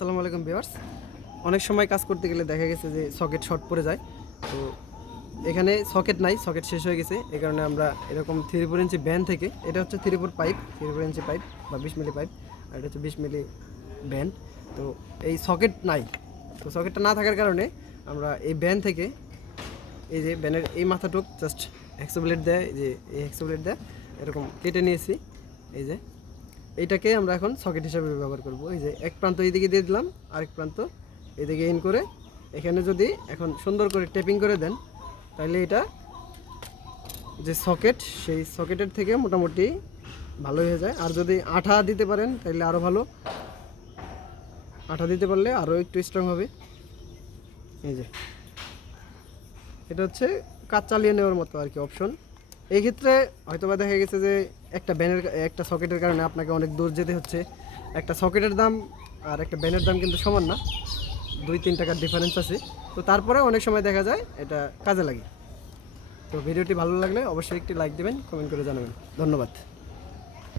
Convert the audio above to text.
আসসালামু আলাইকুম ভিউয়ার্স। অনেক সময় কাজ করতে গেলে দেখা গেছে যে সকেট শর্ট পড়ে যায়। তো এখানে সকেট নাই, সকেট শেষ হয়ে গেছে। এই কারণে আমরা এরকম 3/4 ইঞ্চি ব্যান্ড থেকে, এটা হচ্ছে 3/4 পাইপ, 3/4 ইঞ্চি পাইপ বা 20 মিলি পাইপ, আর এটা হচ্ছে 20 মিলি ব্যান্ড। তো এই সকেট নাই, তো সকেটটা না থাকার কারণে আমরা এই ব্যান্ড থেকে এই যে ব্যানের এই মাথাটুক জাস্ট হেক্সো ব্লেড দেয়, যে এই হেক্সো ব্লেড দেয় এরকম কেটে নিয়েছি। এই যে এইটাকে আমরা এখন সকেট হিসাবে ব্যবহার করব। এই যে এক প্রান্ত এইদিকে দিয়ে দিলাম, আরেক প্রান্ত এদিকে ইন করে এখানে যদি এখন সুন্দর করে টেপিং করে দেন, তাহলে এটা যে সকেট, সেই সকেটের থেকে মোটামুটি ভালো হয়ে যায়। আর যদি আঠা দিতে পারেন তাহলে আরও ভালো, আঠা দিতে পারলে আরও একটু স্ট্রং হবে। এই যে এটা হচ্ছে কাজ চালিয়ে নেওয়ার মতো আর কি অপশন। এই ক্ষেত্রে হয়তোবা দেখা গেছে যে একটা ব্যানের একটা সকেটের কারণে আপনাকে অনেক দূর যেতে হচ্ছে। একটা সকেটের দাম আর একটা ব্যানের দাম কিন্তু সমান না, 2-3 টাকার ডিফারেন্স আছে। তো তারপরে অনেক সময় দেখা যায় এটা কাজে লাগে। তো ভিডিওটি ভালো লাগলে অবশ্যই একটি লাইক দেবেন, কমেন্ট করে জানাবেন। ধন্যবাদ।